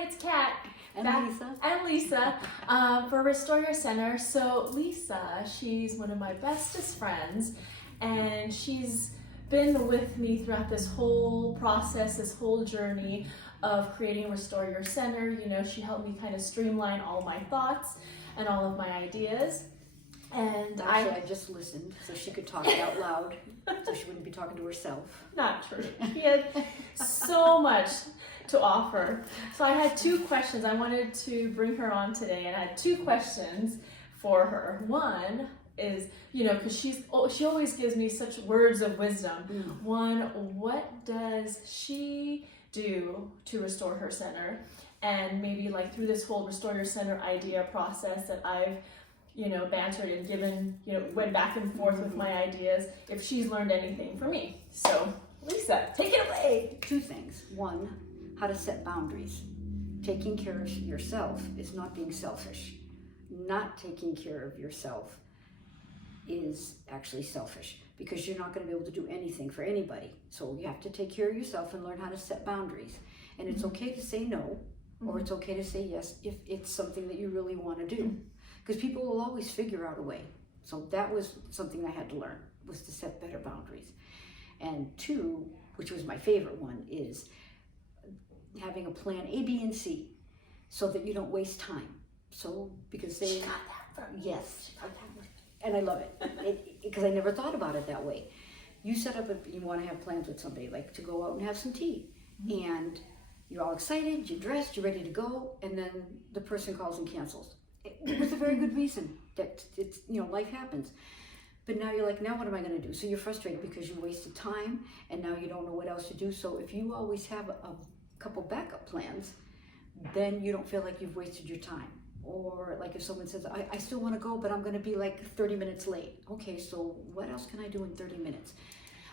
Hi, it's Kat. And Lisa. And Lisa for Restore Your Center. So Lisa, she's one of my bestest friends, and she's been with me throughout this whole process, this whole journey of creating Restore Your Center. You know, she helped me kind of streamline all my thoughts and all of my ideas. And Actually, I just listened so she could talk out loud, so she wouldn't be talking to herself. Not true. She had so much to offer. So I had two questions. I wanted to bring her on today, and I had two questions for her. One is, you know, because she always gives me such words of wisdom. One, what does she do to restore her center? And maybe like through this whole Restore Your Center idea process that I've bantered and given, went back and forth with my ideas, if she's learned anything from me. So, Lisa, take it away. Two things. One, how to set boundaries. Taking care of yourself is not being selfish. Not taking care of yourself is actually selfish, because you're not going to be able to do anything for anybody. So you have to take care of yourself and learn how to set boundaries. And it's okay to say no, or it's okay to say yes if it's something that you really want to do. Because people will always figure out a way. So that was something I had to learn, was to set better boundaries. And two, which was my favorite one, is having a plan A, B, and C, so that you don't waste time. So, because they... She got that from me. Yes. And I love it, because I never thought about it that way. You set up, you want to have plans with somebody, like to go out and have some tea. And you're all excited, you're dressed, you're ready to go, and then the person calls and cancels. It was a very good reason that it's, life happens. But now you're like, now what am I going to do? So you're frustrated because you wasted time, and now you don't know what else to do. So if you always have a couple backup plans, then you don't feel like you've wasted your time. Or like if someone says, I still want to go, but I'm going to be like 30 minutes late. Okay, so what else can I do in 30 minutes?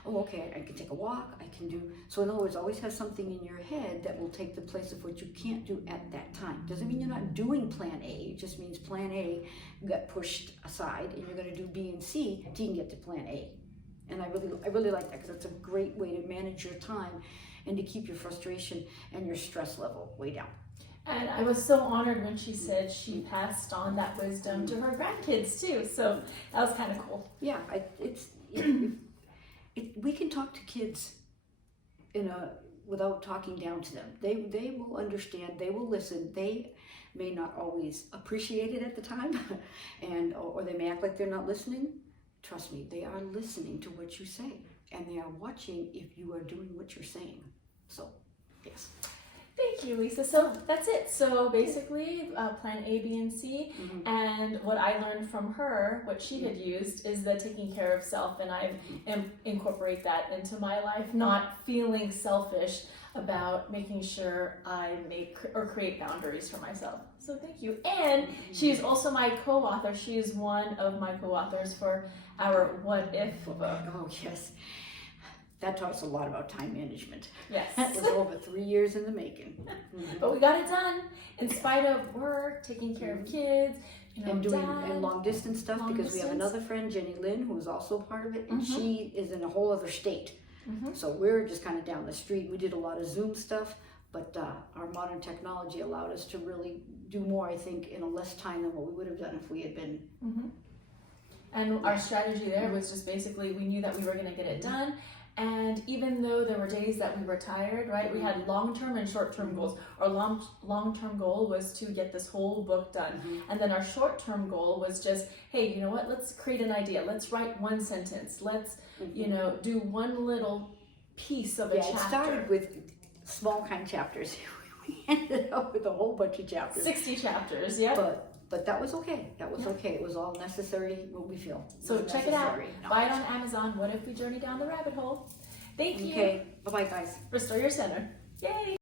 Oh, okay, I can take a walk, I can do... So in other words, always have something in your head that will take the place of what you can't do at that time. Doesn't mean you're not doing plan A, it just means plan A got pushed aside and you're going to do B and C until you can get to plan A. And I really like that, because it's a great way to manage your time and to keep your frustration and your stress level way down. And I was so honored when she said she passed on that wisdom to her grandkids too. So that was kind of cool. Yeah, we can talk to kids without talking down to them. They will understand, they will listen. They may not always appreciate it at the time, or they may act like they're not listening. Trust me, they are listening to what you say, and they are watching if you are doing what you're saying. So, yes. Thank you, Lisa. So that's it. So basically, plan A, B, and C. And what I learned from her, what she had used, is the taking care of self, and I incorporate that into my life, not feeling selfish about making sure I make or create boundaries for myself. So thank you. And she's also my co-author. She is one of my co-authors for our What If book. Oh, yes. That taught us a lot about time management. Yes. That was over 3 years in the making. But we got it done in spite of work, taking care of kids, and doing and long distance stuff, because we have another friend, Jenny Lynn, who is also part of it, and she is in a whole other state. So we're just kind of down the street. We did a lot of Zoom stuff, but our modern technology allowed us to really do more, I think, in a less time than what we would have done if we had been. And our strategy there was just basically, we knew that we were going to get it done. And even though there were days that we were tired, right, we had long-term and short-term goals. Our long-term goal was to get this whole book done. And then our short-term goal was just, hey, you know what, let's create an idea. Let's write one sentence. Let's, do one little piece of a chapter. It started with small kind of chapters. We ended up with a whole bunch of chapters. 60 chapters, yeah. But that was okay. That was okay. It was all necessary, what we feel. So check it out. Buy it on Amazon. What if we journey down the rabbit hole? Thank you. Okay. Bye-bye, guys. Restore Your Center. Yay!